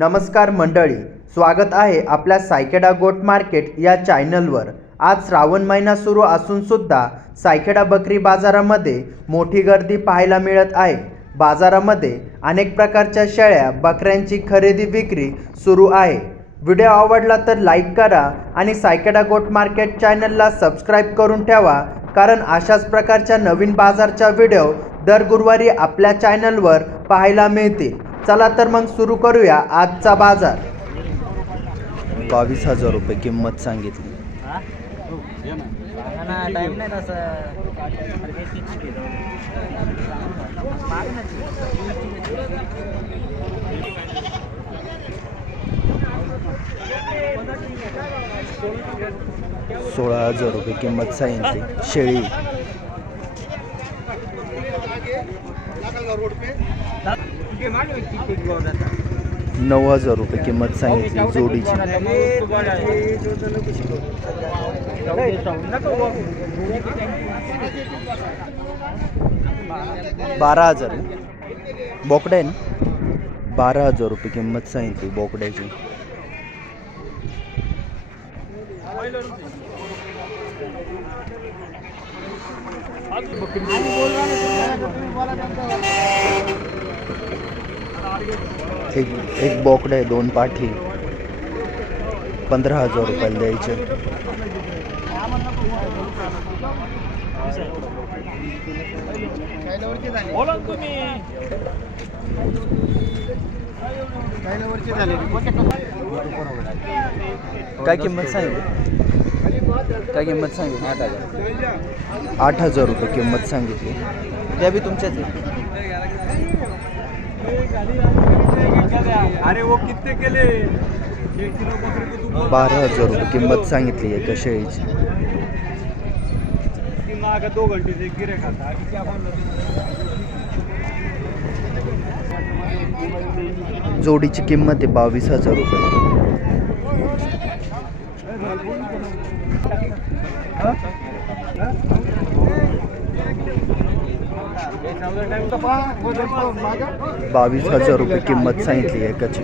नमस्कार मंडळी, स्वागत आहे आपल्या सायखेडा गोट मार्केट या चॅनलवर। आज श्रावण महिना सुरू असून सुद्धा सायखेडा बकरी बाजारामध्ये मोठी गर्दी पाहायला मिळत आहे। बाजारामध्ये अनेक प्रकारच्या शेळ्या बकऱ्यांची खरेदी विक्री सुरू आहे। व्हिडिओ आवडला तर लाईक करा आणि सायखेडा गोट मार्केट चॅनलला सबस्क्राइब करून ठेवा, कारण अशाच प्रकारच्या नवीन बाजारच्या व्हिडिओ दर गुरुवारी आपल्या चॅनलवर पाहायला मिळतील। चला तर मग सुरू करूया आजचा बाजार। 22,000 रुपये किंमत सांगितली। टाइम नाही तसं 16,000 रुपये किंमत सांगितली। शेळी 9,000 रुपये किंमत सांगितली जोडीची। 12,000 बोकडे आहे ना। 12,000 रुपये किंमत सांगितली बोकड्याची। एक बोकडे आहे, 2 पाठी 15,000 रुपयाला द्यायचे। काय किंमत सांगितली? काय किंमत सांगितली? 8,000 रुपये किंमत सांगितली। त्या बी तुमच्याच आहे। अरे वो कितने केले 12,000 रुपये किंमत सांगितली एका शेळीची। 2 घंटे से गिरे खाता क्या जोडीची किंमत आहे 22,000 रुपये। बावीस 22,000 रुपये किंमत सांगितली एकाची।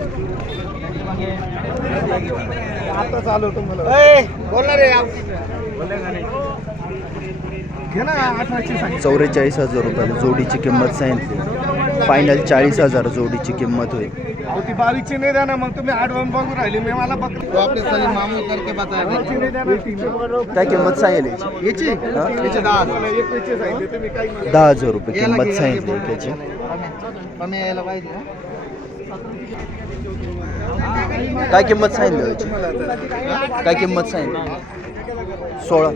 आता चालू तुम्हाला बोल रे 44,000 रुपयाला जोडीची किंमत सांगितली। फायनल 40,000 जोडीची किंमत होईल। ती 22ची नाही द्या ना, मग तुम्ही 8 वन बघून राहिले। मी मला आपले साले मामू करके बताया काय किंमत सांगितली याची? याची 10,000 एक पेचे सांगितले तुम्ही काय 10,000 रुपये किंमत सांगितली एकाची। कमी यायला पाहिजे। काय किंमत सांगितली याची? काय किंमत सांगितली? 16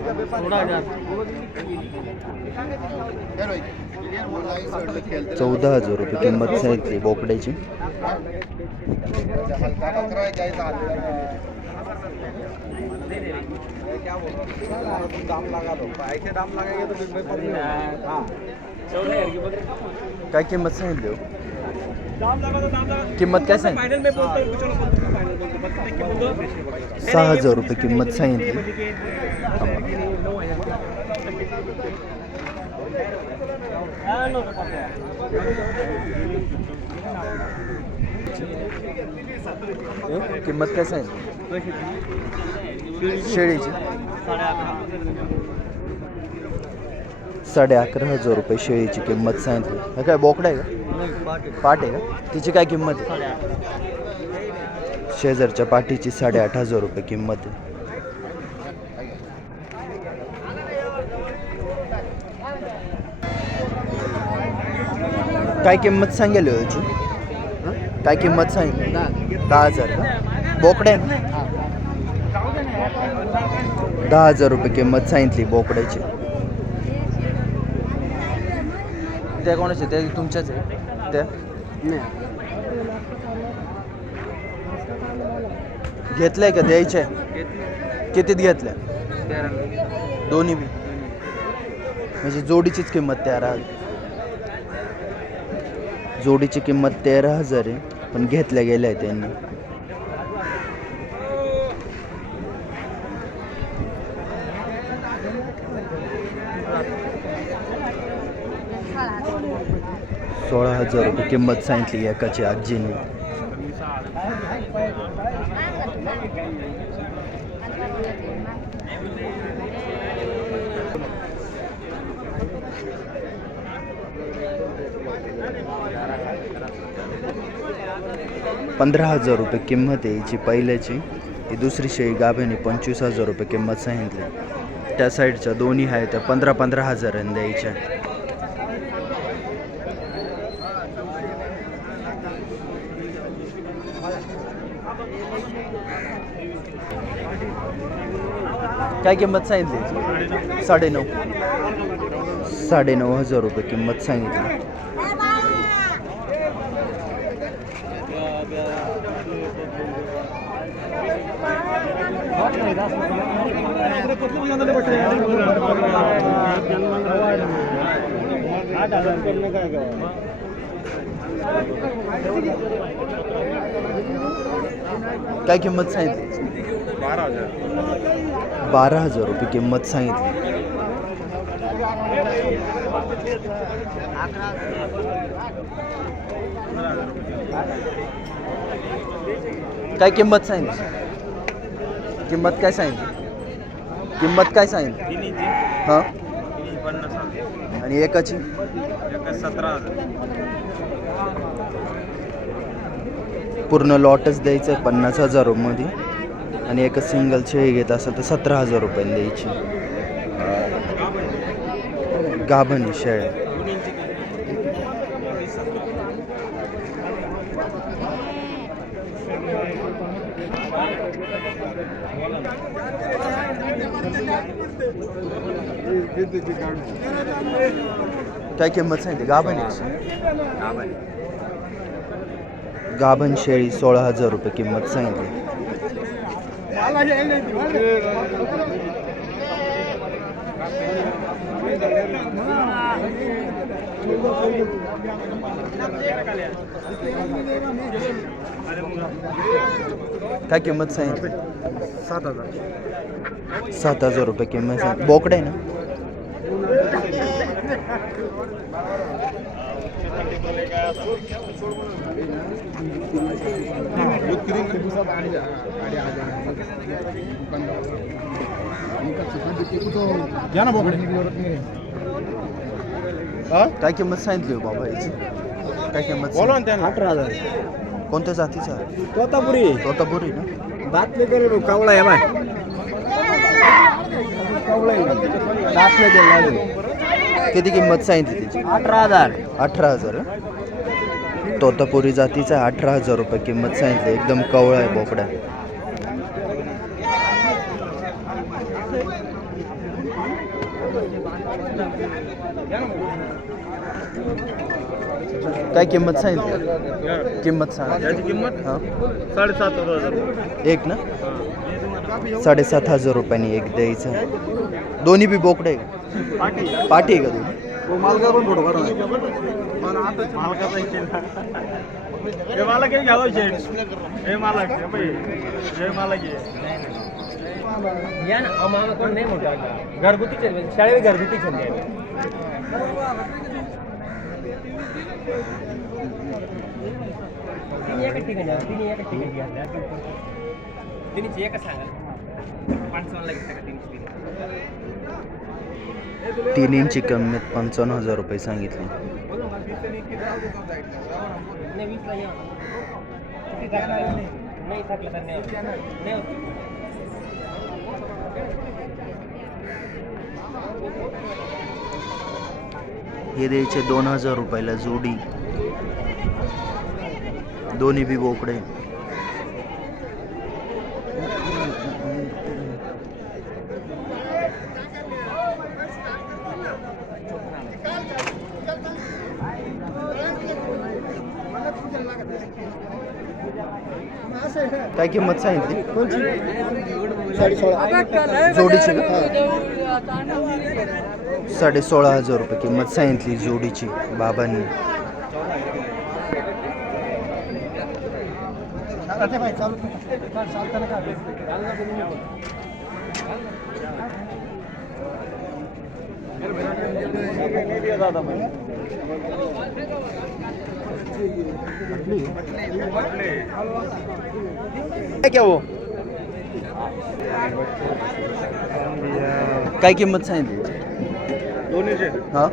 14,000 रुपये किंमत सांगितली बोकड्याची। काय किंमत सांगितली? किंमत काय सांगितली? 6,000 रुपये किंमत सांगितली। किंमत काय सांगितली शेळीची? 11,500 रुपये शेळीची किंमत सांगितली। हा काय बोकडा आहे का? पाट आहे का? तिची काय किंमत आहे? शेजारच्या पाठीची 8,500 रुपये किंमत आहे। काय किंमत सांगेल याची? काय किंमत सांगितली? 10,000 का? बोकडे 10,000 रुपये किंमत सांगितली बोकड्याची। त्या कोणाचे? त्या तुमच्याच आहे? त्या घेतलंय का? द्यायचे? कितीत घेतल्या? दोन्ही बी म्हणजे जोडीचीच किंमत 13,000। जोडीची किंमत 13,000 आहे, पण घेतल्या गेल्या आहे त्यांनी। ₹16,000 किंमत सांगितली एकाची आजीने। ₹15,000 किंमत आहे हिची पहिल्याची. ही दुसरी शेळी गाभण आहे. ₹25,000 किंमत सांगितली. त्या साईडच्या दोन्ही आहे त्या 15,000 द्यायच्या. काय किंमत सांगितली? 9,500 किंमत सांगितली. काय किंमत सांगितली? 12,000 किंमत सांगितली. काय किंमत सांगितली? किंमत काय सांगितली? हां, आणि एकाची 17,000. पूर्ण लॉटच द्यायचं आहे 50,000 मध्ये. आणि एक सिंगल शेळी घेत असेल तर 17,000 द्यायची. गाभणी शेळ्या. काय किंमत सांगितली? गाभण शेळी 16,000 किंमत सांगितली. काय किंमत सांगितली? 7,000 किंमत सांगितली. बोकडे आहे ना? काय किंमत सांगितली हो बाबा याची? काय किंमत? 18,000. कोणत्या जातीचा आहे? तोतापुरी ना? दातले करे कावळा आहे बाय. दातले गेले. किती किंमत सांगितली त्याची? 18,000. 18,000. तोतापुरी जातीचा 18,000 किंमत सांगितली. एकदम कवळा आहे बोकडा. काय किंमत सांगितली? किंमत सांगा. हां, 7,500. एक ना? 7,500 एक द्यायचं. दोन्ही बी बोकडे आहे? पाठी आहे का दोन्ही? मालका पण फोटो काढा. हे मला काही घ्यावं शेड. हे मला या ना आम्हाला कोण नाही म्हणतो. घरगुतीचे शाळेत घरगुतीचे तीन इंची किंमत 55,000 सांगितली. हे द्यायचे 2,000 जोडी. दोन्ही बी बोकडे. काय किंमत सांगितली? जोडीची का? 16,500 किंमत सांगितली जोडीची बाबांनी. क्या हो काय किंमत सांगितली हा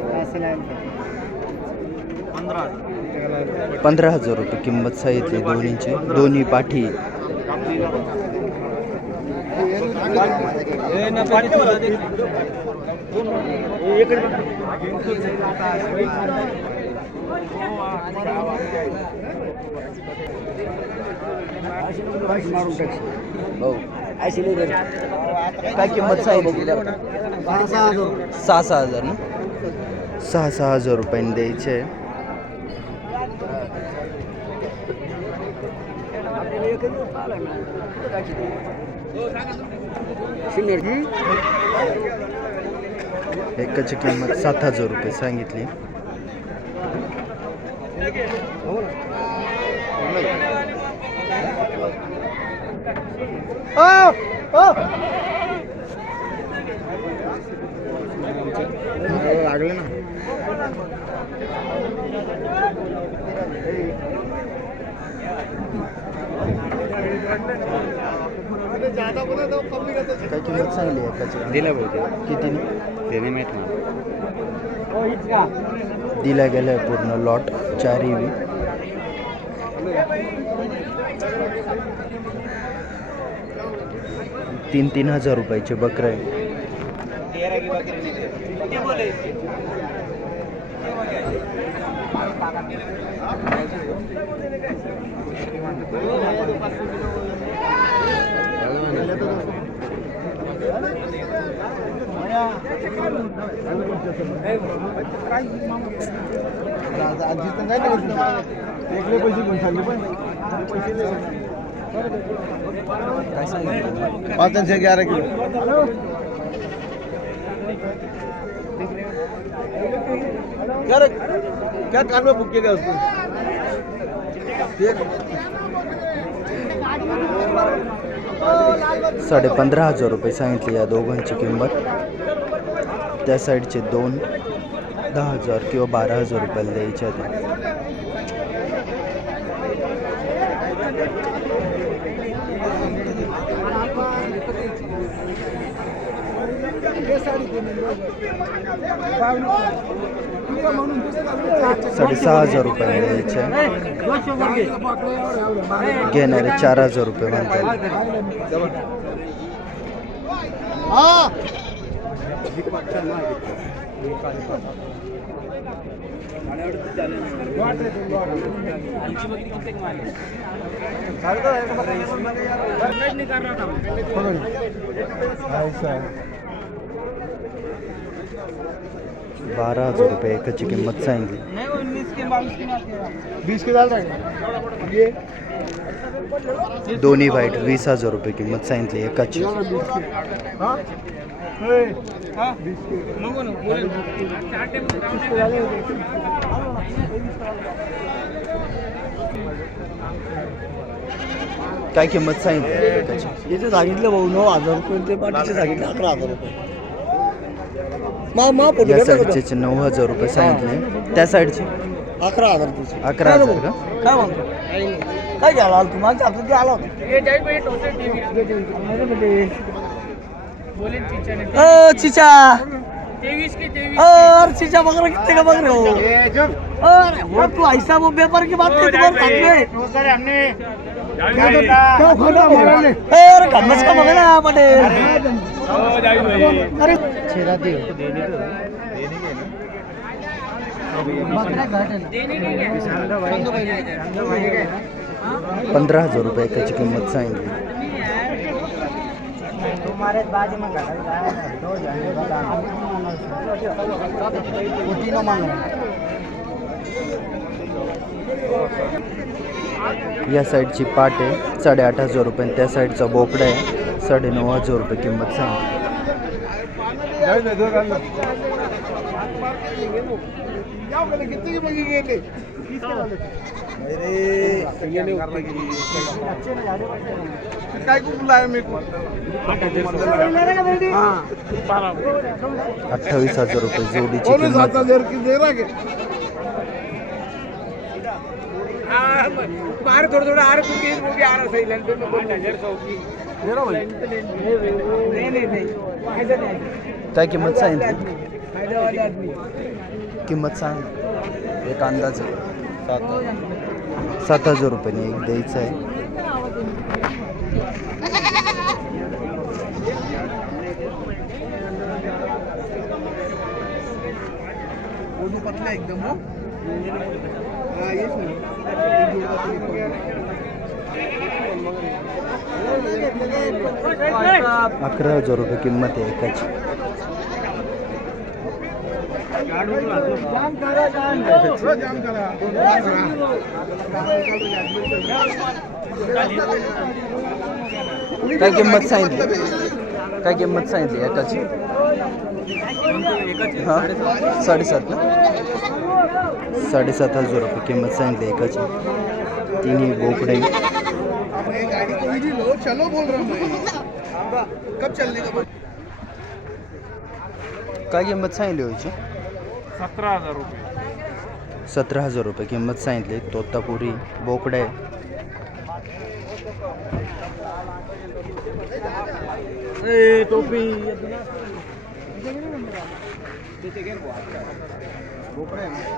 15,000 रुपये किंमत सांगितली दोन्हीची. दोन्ही पाठी काय किंमत सांगितली 6,000 ना 6,000 रुपयांनी द्यायचे. एकाची किंमत 7,000 रुपये सांगितली. लागले ना काय किंमत सांगली एकाची दिल्या बहुतेक किती त्याने माहित नाही. दिला गेलाय पूर्ण लॉट 4 EV. तीन हजार रुपयाचे बकरे आहे. काय सांगितलं 11 किलो क्या कान में बुक किया उसको 15,500 रुपये सांगितली या दोघांची किंमत. त्या साईडचे 10,000 किंवा 12,000 रुपयाला द्यायच्या त्या. ₹6,500 रुपये द्यायचे. घेणारे 4,000 रुपये म्हणतात. ₹12,000 रुपये एकाची किंमत सांगितली. 20 के डाल ये दोन्ही वाईट 20,000 रुपये किंमत सांगितली एकाची. काय किंमत सांगितली एकाची? इथे सांगितलं भाऊ 9,000 रुपये ते पाठीचे सांगितले 11,000 रुपये. या साईडचे 9,000 रुपये सांगितले. त्या साईडचे 11,000 11,000 का? काय म्हणतो काय घ्यायला आला तुम्हाला आता ते आला होता चिचा अरे चिचा बकरा कितने का बकरे हो अरे वो तू ऐसा वो व्यापार की बात करते अरे कमस का बकरा पटेल अरे छेरा दियो 15,000 रुपये एकाची किंमत सांगितली. या साईडची पाट आहे 8,500 रुपये. त्या साईडचा बोकडा आहे 9,500 रुपये किंमत सांगितली. काय कुठला आहे मी 28,000 रुपये जोडीची किंमत. 19,000 की दे रहा है बाहर थोड़ा थोड़ा आ रहा क्योंकि वो भी आ रहा सही लेंथ में 8,100 की दे रहा भाई नहीं ऐसा नहीं काय किंमत सांगितली? फायदा वाले आदमी किंमत सांग, एक अंदाज 7,000 रुपयाने एक द्यायचं आहे. पतला एकदम हो हाँ ये 11,000 रुपये किंमत आहे एकाची. जाम करा काय किंमत सांगितली? काय किंमत सांगितली एकाची? हां 7.5 ना. 7,500 रुपये किंमत सांगितली एकाची. तिन्ही बोकडे. गाड़ी कोई भी लो चलो बोल रहा हूँ मैं कब चलने का काय किंमत सांगितली होईची? 17,000 रुपये 17,000 रुपये किंमत सांगितली. तोतापुरी बोकडे. टोपी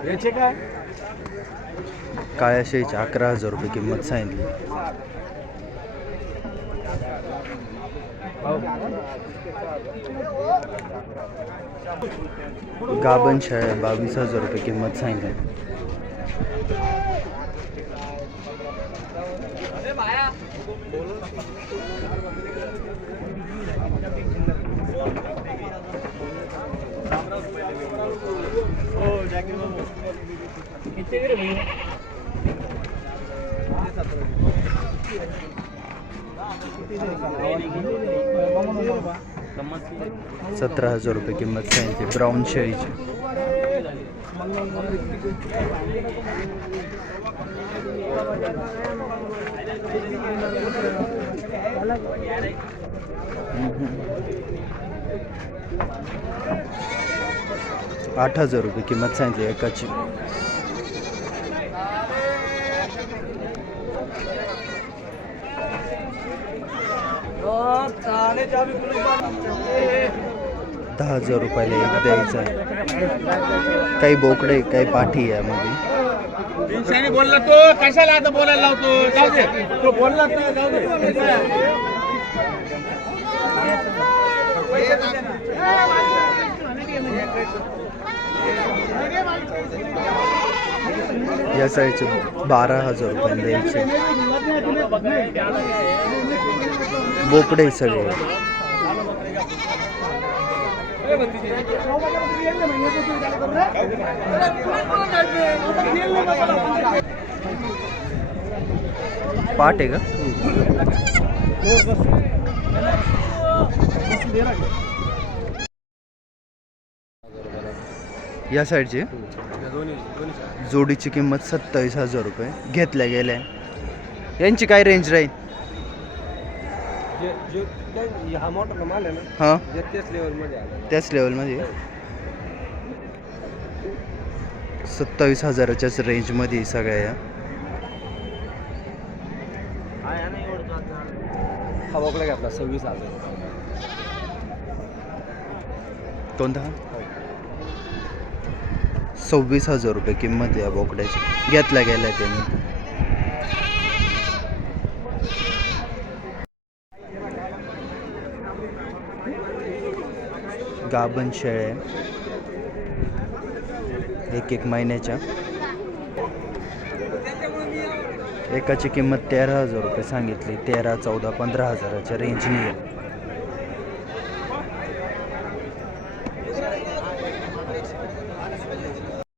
याचे काय काळ्या शेळीची 11,000 रुपये किंमत सांगितली. गाभण शेळ्या 22,000 रुपये किंमत सांगितली. किती रे भाई 17,000 रुपये किंमत सांगितली ब्राऊन शेळीची. ₹8,000 रुपये किंमत सांगितली एकाची. ₹10,000 रुपयाला एक द्यायचा आहे. काही बोकडे काही पाठी आहे यामध्ये. दिवसांनी बोलला तो कशाला आता बोलायला लावतो जाऊ दे तो बोलला तर जाऊ दे या साईडचे 12,000 रुपये द्यायचे. बोकडे सगळे. पाट आहे का? या साईडची जोडीची किंमत 27,000 रुपये घेतल्या गेल्या. यांची काय रेंज राहील? हा मोठा माल आहे ना हां त्याच लेवलमध्ये आला त्याच लेवलमध्ये 27,000च्याच रेंजमध्ये सगळ्या या. हा बोकडा घेतला 26,000 कोणता? 26,000 रुपये किंमत आहे या बोकड्याची. घेतल्या गेल्या त्याने. गाभण शेळ्या 1 महिन्याच्या. एकाची किंमत 13,000 रुपये सांगितली. 13, 14, 15 हजाराच्या रेंजनी आहे.